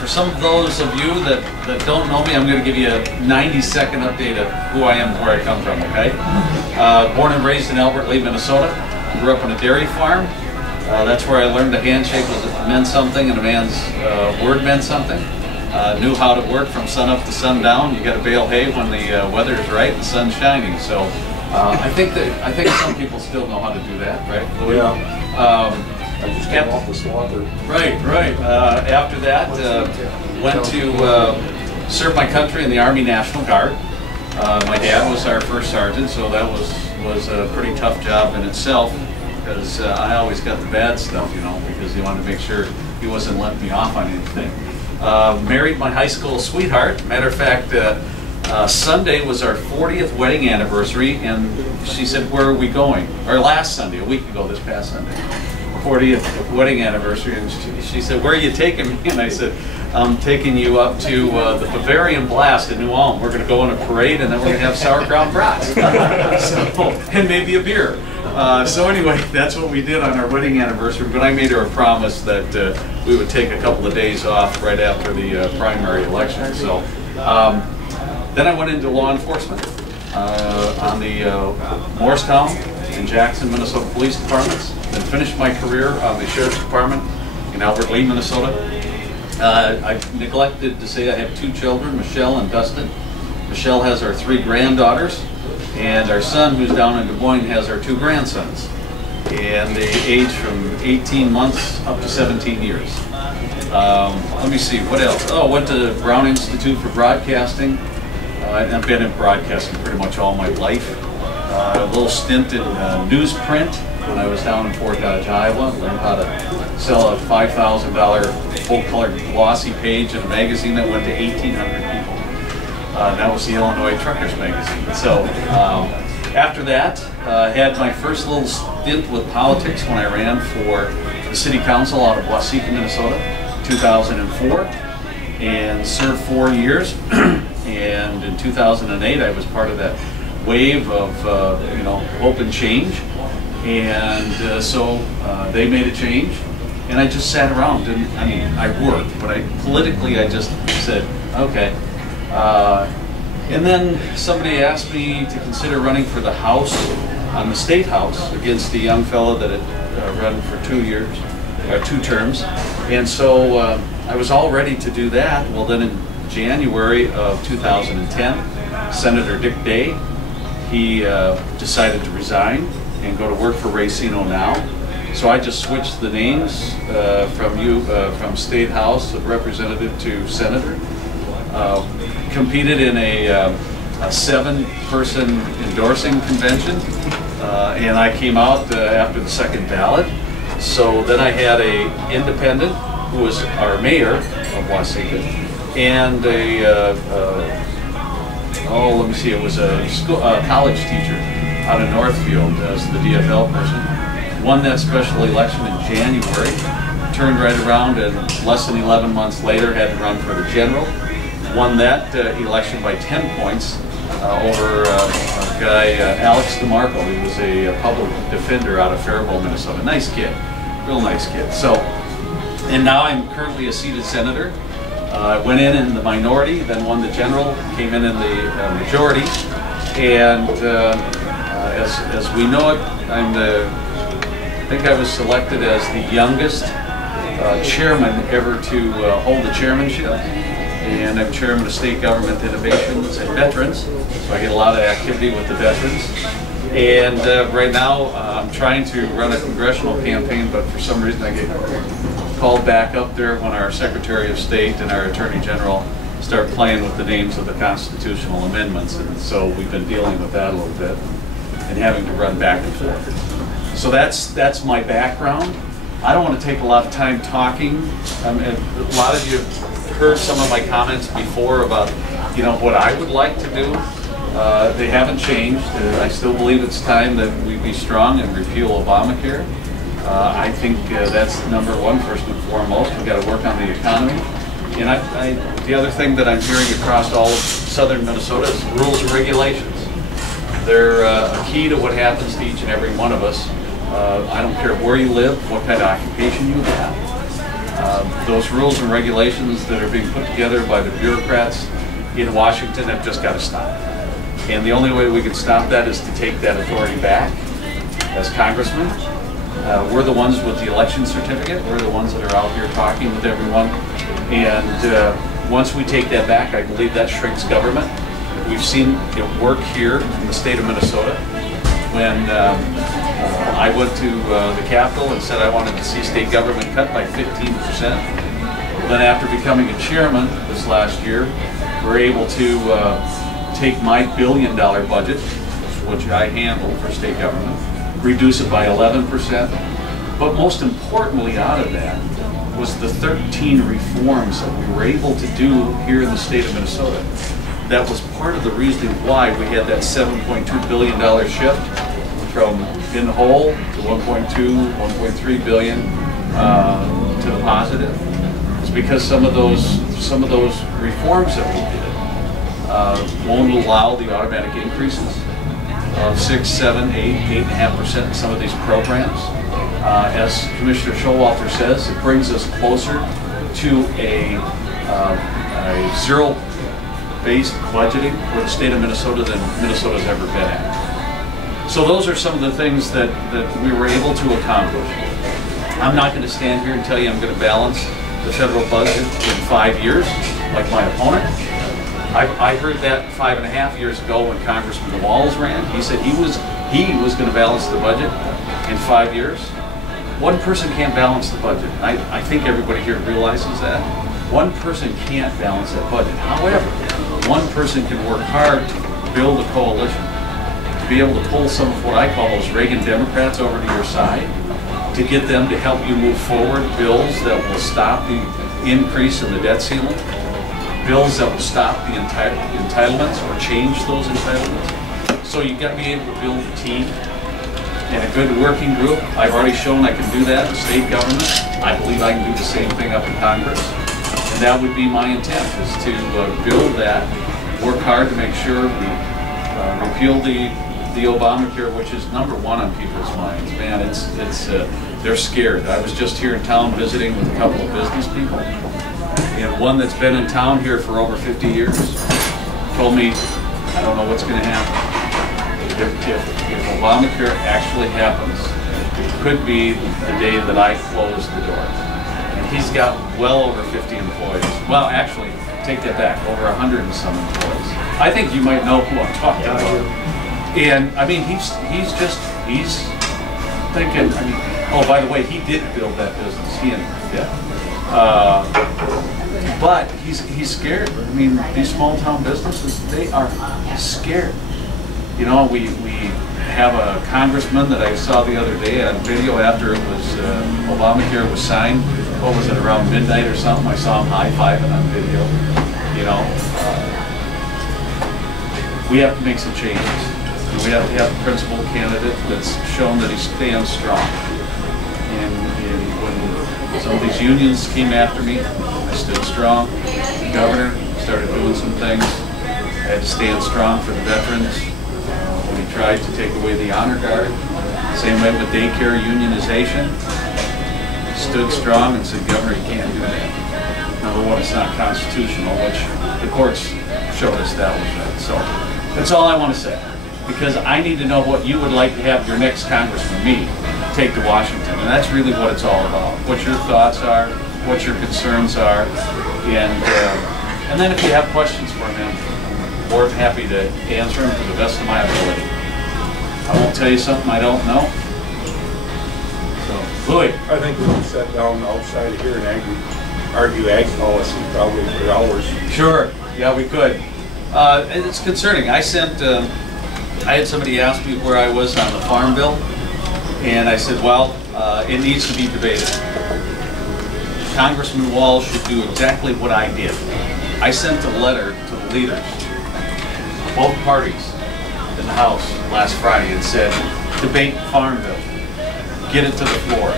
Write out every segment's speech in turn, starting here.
For some of those of you that don't know me, I'm going to give you a 90-second update of who I am and where I come from, okay? Born and raised in Albert Lea, Minnesota. Grew up on a dairy farm. That's where I learned a handshake meant something and a man's word meant something. Knew how to work from sun up to sundown. You got to bale hay when the weather is right and the sun's shining. So I think some people still know how to do that, right, Louis? Yeah. I just came off the slaughter. Right. After that, went to serve my country in the Army National Guard. My dad was our first sergeant, so that was a pretty tough job in itself, because I always got the bad stuff, you know, because he wanted to make sure he wasn't letting me off on anything. Married my high school sweetheart. Matter of fact, Sunday was our 40th wedding anniversary, and she said, "Where are we going?" Or last Sunday, a week ago, this past Sunday. 40th wedding anniversary, and she said, "Where are you taking me?" And I said, "I'm taking you up to the Bavarian Blast in New Ulm. We're going to go on a parade, and then we're going to have sauerkraut brats, and maybe a beer." So anyway, that's what we did on our wedding anniversary. But I made her a promise that we would take a couple of days off right after the primary election. So then I went into law enforcement on the Morristown and Jackson, Minnesota Police Departments. Then finished my career on the Sheriff's Department in Albert Lea, Minnesota. I neglected to say I have two children, Michelle and Dustin. Michelle has our 3 granddaughters, and our son, who's down in Des Moines, has our 2 grandsons. And they age from 18 months up to 17 years. Let me see, what else? Oh, went to Brown Institute for Broadcasting. I've been in broadcasting pretty much all my life. A little stint in newsprint when I was down in Fort Dodge, Iowa. Learned how to sell a $5,000 full-color glossy page in a magazine that went to 1,800 people. That was the Illinois Truckers magazine. So after that, had my first little stint with politics when I ran for the city council out of Waseca, Minnesota, 2004, and served 4 years. And in 2008, I was part of that wave of hope and change, and so they made a change, and I just sat around. I worked, but politically I just said okay. And then somebody asked me to consider running for the House on the State House against the young fellow that had run for 2 terms, and so I was all ready to do that. Well, then in January of 2010, Senator Dick Day, he decided to resign and go to work for Racino now. So I just switched the names from State House of Representative to Senator. Competed in a 7-person endorsing convention, and I came out after the second ballot. So then I had a independent who was our mayor of Waseca, and it was a college teacher out of Northfield as the DFL person. Won that special election in January, turned right around, and less than 11 months later had to run for the general. Won that election by 10 points over a guy, Alex DeMarco. He was a public defender out of Faribault, Minnesota. Nice kid, real nice kid. So, and now I'm currently a seated senator. Went in the minority, then won the general, came in the majority, and as we know it, I think I was selected as the youngest chairman ever to hold the chairmanship, and I'm chairman of State Government Innovations and Veterans, so I get a lot of activity with the veterans. And right now I'm trying to run a congressional campaign, but for some reason I get called back up there when our Secretary of State and our Attorney General start playing with the names of the constitutional amendments, and so we've been dealing with that a little bit and having to run back and forth. So that's my background. I don't want to take a lot of time talking. A lot of you have heard some of my comments before about what I would like to do. They haven't changed. I still believe it's time that we be strong and repeal Obamacare. I think that's number one, first and foremost. We've got to work on the economy. And the other thing that I'm hearing across all of southern Minnesota is rules and regulations. They're a key to what happens to each and every one of us. I don't care where you live, what kind of occupation you have. Those rules and regulations that are being put together by the bureaucrats in Washington have just got to stop. And the only way we can stop that is to take that authority back as congressmen. We're the ones with the election certificate. We're the ones that are out here talking with everyone. And once we take that back, I believe that shrinks government. We've seen it work here in the state of Minnesota. When I went to the Capitol and said I wanted to see state government cut by 15%. Then after becoming a chairman this last year, we're able to take my $1 billion budget, which I handle for state government, reduce it by 11%. But most importantly out of that was the 13 reforms that we were able to do here in the state of Minnesota. That was part of the reason why we had that $7.2 billion shift from in the hole to 1.2, 1.3 billion to the positive. It's because some of those reforms that we did won't allow the automatic increases of 6, 7, 8, 8.5% in some of these programs. As Commissioner Showalter says, it brings us closer to a zero-based budgeting for the state of Minnesota than Minnesota's ever been at. So those are some of the things that we were able to accomplish. I'm not going to stand here and tell you I'm going to balance the federal budget in 5 years like my opponent. I heard that 5.5 years ago when Congressman Walz ran. He said he was going to balance the budget in 5 years. One person can't balance the budget. I think everybody here realizes that. One person can't balance that budget. However, one person can work hard to build a coalition, to be able to pull some of what I call those Reagan Democrats over to your side, to get them to help you move forward bills that will stop the increase in the debt ceiling, bills that will stop the entitlements or change those entitlements. So you've got to be able to build a team and a good working group. I've already shown I can do that in state government. I believe I can do the same thing up in Congress. And that would be my intent, is to build that, work hard to make sure we repeal the Obamacare, which is #1 on people's minds. Man, they're scared. I was just here in town visiting with a couple of business people, and one that's been in town here for over 50 years told me, I don't know what's going to happen. If Obamacare actually happens, it could be the day that I close the door. And he's got well over 50 employees. Well, actually, take that back, over 100 and some employees. I think you might know who I'm talking about. And I mean, he's thinking, I mean, oh, by the way, he did build that business, he and but he's scared. I mean, these small town businesses, they are scared. You know, we have a congressman that I saw the other day on video after it was Obamacare was signed. What was it, around midnight or something? I saw him high-fiving on video. You know, we have to make some changes. We have to have a principal candidate that's shown that he stands strong. And when some of these unions came after me, I stood strong. The governor started doing some things. I had to stand strong for the veterans. When he tried to take away the honor guard, same way with daycare unionization, stood strong and said, Governor, you can't do that. #1, it's not constitutional, which the courts showed us that was right. So that's all I want to say, because I need to know what you would like to have your next congressman, me, take to Washington. And that's really what it's all about. What your thoughts are, what your concerns are, and then if you have questions for him, I'm more than happy to answer them to the best of my ability. I won't tell you something I don't know. So, Louis. I think we can sit down outside of here and argue ag policy probably for hours. Sure, yeah, we could. And it's concerning. I had somebody ask me where I was on the farm bill, and I said, well, it needs to be debated. Congressman Walz should do exactly what I did. I sent a letter to the leaders, both parties in the House last Friday, and said, debate the farm bill. Get it to the floor.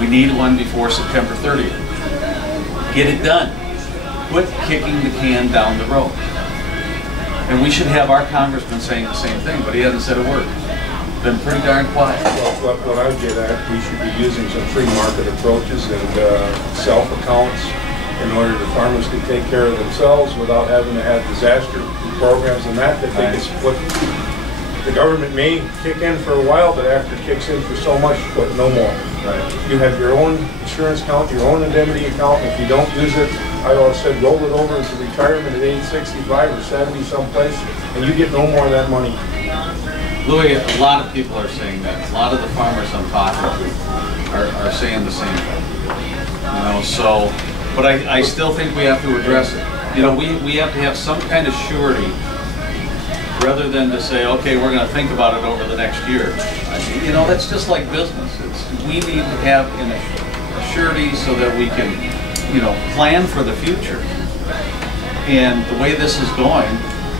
We need one before September 30th. Get it done. Quit kicking the can down the road. And we should have our congressman saying the same thing, but he hasn't said a word. been pretty darn quiet. Well, what I get at, we should be using some free market approaches and self-accounts in order for farmers to take care of themselves without having to have disaster programs and that they can split. The government may kick in for a while, but after it kicks in for so much, but no more. Right. You have your own insurance account, your own indemnity account. If you don't use it, I always said roll it over into retirement at age 65 or 70 someplace, and you get no more of that money. Louis, a lot of people are saying that. A lot of the farmers I'm talking to are saying the same thing. You know, so, but I still think we have to address it. You know, we have to have some kind of surety rather than to say, okay, we're going to think about it over the next year. You know, that's just like business. We need to have a surety so that we can, you know, plan for the future. And the way this is going,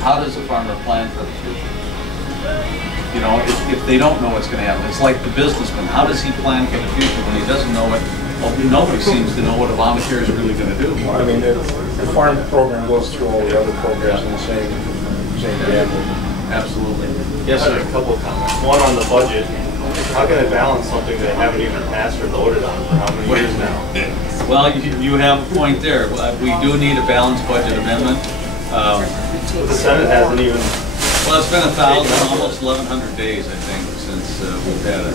how does a farmer plan for the future? You know, if they don't know what's going to happen, it's like the businessman. How does he plan for the future when he doesn't know it? Well, nobody seems to know what Obamacare is really going to do. I mean, the farm program goes through all the other programs in the same gamble. Absolutely. Yes, sir. A couple of comments. One on the budget. How can they balance something they haven't even passed or voted on for how many years now? Well, you have a point there. We do need a balanced budget amendment. The Senate hasn't even. Well, it's been 1,000, almost 1,100 days, I think, since we've had it.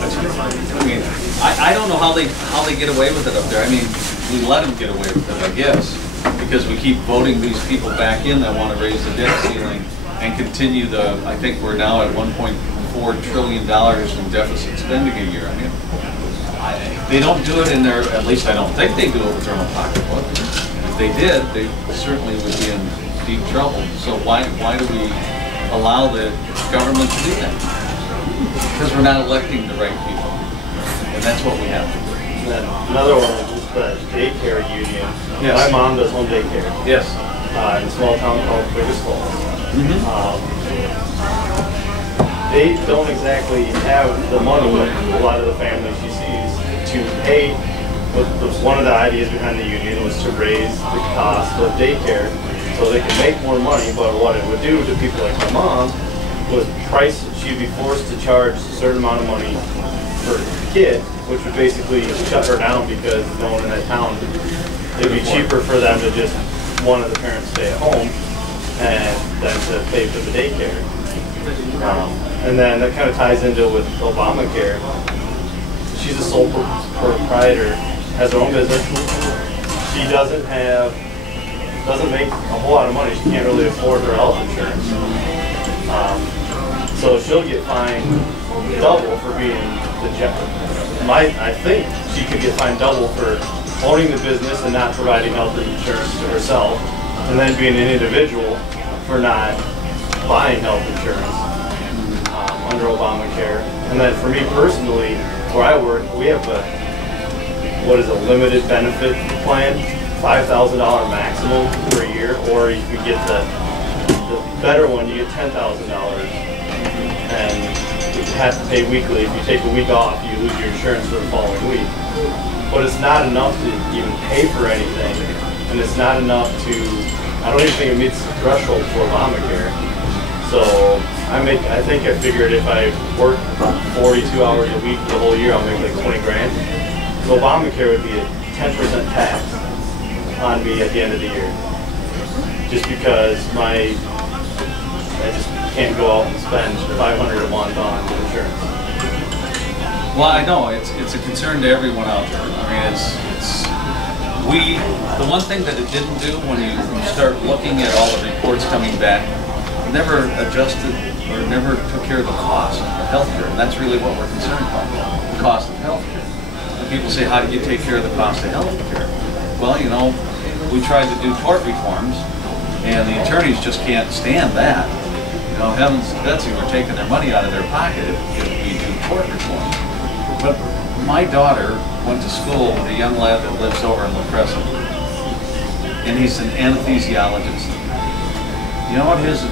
I mean, I don't know how they get away with it up there. I mean, we let them get away with it, I guess, because we keep voting these people back in that want to raise the debt ceiling and continue the. I think we're now at $1.4 trillion in deficit spending a year. I mean, they don't do it in their. At least I don't think they do it with their own pocketbook. If they did, they certainly would be in deep trouble. So why do we allow the government to do that? Because we're not electing the right people, and that's what we have to do. And then another one is the daycare union. Yes. My mom does home daycare. Yes. In a small town called Biggest Falls. They don't exactly have the money, a lot of the families she sees, to pay. One of the ideas behind the union was to raise the cost of daycare so they can make more money, but what it would do to people like my mom was she'd be forced to charge a certain amount of money per kid, which would basically shut her down because no one in that town, it'd be cheaper for them to just one of the parents stay at home and then to pay for the daycare. And then that kind of ties into with Obamacare. She's a sole proprietor, has her own business. She doesn't make a whole lot of money. She can't really afford her health insurance. So she'll get fined double for being I think she could get fined double for owning the business and not providing health insurance to herself, and then being an individual for not buying health insurance under Obamacare. And then for me personally, where I work, we have a limited benefit plan, $5,000 maximum per year, or you could get the better one, you get $10,000, and you have to pay weekly. If you take a week off, you lose your insurance for the following week. But it's not enough to even pay for anything, and it's not enough to, I don't even think it meets the threshold for Obamacare. So I think I figured if I work 42 hours a week for the whole year, I'll make like 20 grand. So Obamacare would be a 10% tax on me at the end of the year, just because I just can't go out and spend $500 a month on insurance. Well, I know it's a concern to everyone out there. I mean, the one thing that it didn't do when you start looking at all the reports coming back, never adjusted or never took care of the cost of healthcare, and that's really what we're concerned about, the cost of healthcare. And people say, how do you take care of the cost of healthcare? Well, you know, we tried to do tort reforms, and the attorneys just can't stand that. You know, heavens to Betsy, we're taking their money out of their pocket if we do tort reform. But my daughter went to school with a young lad that lives over in La Crescent, and he's an anesthesiologist. You know what his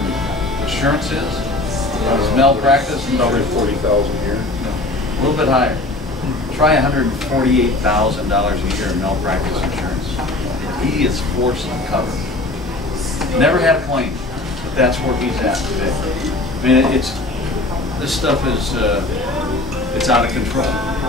insurance is? His malpractice? Probably $40,000 a year. No, a little bit higher. Try $148,000 a year in malpractice insurance. He is forced to cover. Never had a claim, but that's where he's at today. I mean, this stuff is it's out of control.